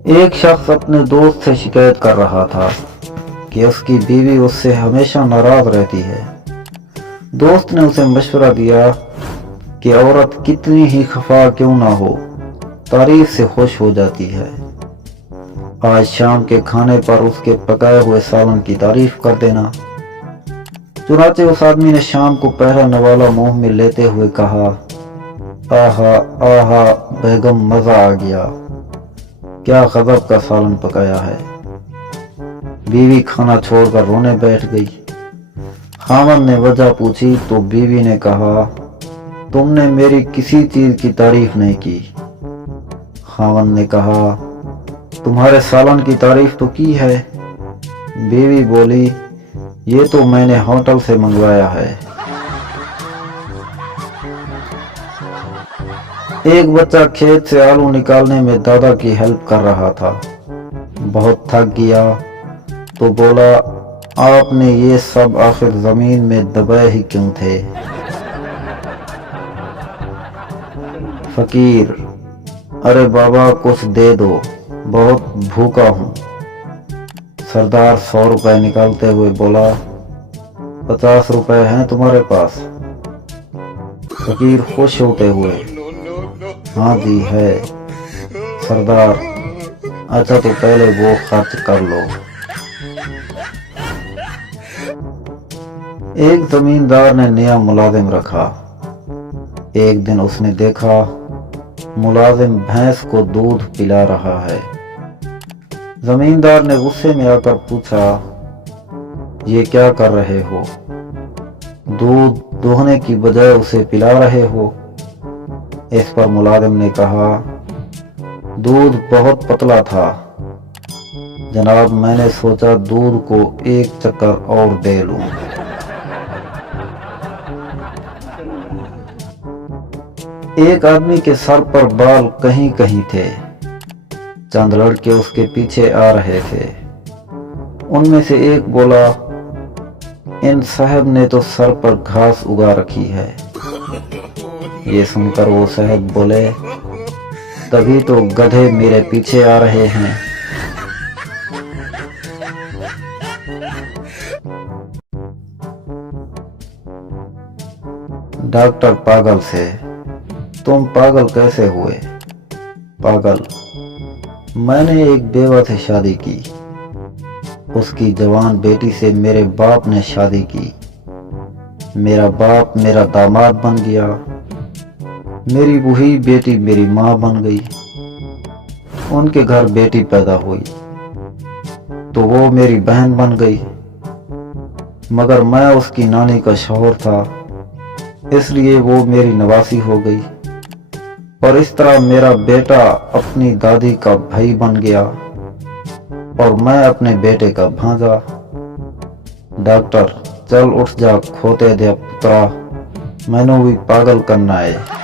एक शख्स अपने दोस्त से शिकायत कर रहा था कि उसकी बीवी उससे हमेशा नाराज रहती है। दोस्त ने उसे मशवरा दिया कि औरत कितनी ही खफा क्यों ना हो, तारीफ से खुश हो जाती है। आज शाम के खाने पर उसके पकाए हुए सालन की तारीफ कर देना। चुनाचे उस आदमी ने शाम को पहला नवाला मुंह में लेते हुए कहा, आहा आहा बेगम, मजा आ गया, क्या गजब का सालन पकाया है। बीवी खाना छोड़कर रोने बैठ गई। खामन ने वजह पूछी तो बीवी ने कहा, तुमने मेरी किसी चीज की तारीफ नहीं की। खामन ने कहा, तुम्हारे सालन की तारीफ तो की है। बीवी बोली, ये तो मैंने होटल से मंगवाया है। एक बच्चा खेत से आलू निकालने में दादा की हेल्प कर रहा था। बहुत थक गया तो बोला, आपने ये सब आखिर जमीन में दबाए ही क्यों थे। फकीर, अरे बाबा कुछ दे दो, बहुत भूखा हूँ। सरदार 100 रुपए निकालते हुए बोला, 50 रुपए हैं तुम्हारे पास। फकीर खुश होते हुए, हाँ जी है। सरदार, अच्छा तो पहले वो खर्च कर लो। एक जमींदार ने नया मुलाजिम रखा। एक दिन उसने देखा मुलाजिम भैंस को दूध पिला रहा है। जमींदार ने गुस्से में आकर पूछा, ये क्या कर रहे हो? दूध दोहने की बजाय उसे पिला रहे हो। इस पर मुलाजिम ने कहा, दूध बहुत पतला था जनाब, मैंने सोचा दूध को एक चक्कर और दे लूं। एक आदमी के सर पर बाल कहीं कहीं थे। चंद लड़के उसके पीछे आ रहे थे। उनमें से एक बोला, इन साहब ने तो सर पर घास उगा रखी है। ये सुनकर वो साहब बोले, तभी तो गधे मेरे पीछे आ रहे हैं। डॉक्टर पागल से, तुम पागल कैसे हुए? पागल, मैंने एक बेवा से शादी की। उसकी जवान बेटी से मेरे बाप ने शादी की। मेरा बाप मेरा दामाद बन गया। मेरी वही बेटी मेरी माँ बन गई। उनके घर बेटी पैदा हुई तो वो मेरी बहन बन गई। मगर मैं उसकी नानी का शौहर था, इसलिए वो मेरी नवासी हो गई। और इस तरह मेरा बेटा अपनी दादी का भाई बन गया और मैं अपने बेटे का भांजा। डॉक्टर, चल उठ जा, खोते दे पुत्रा, मैनू भी पागल करना है।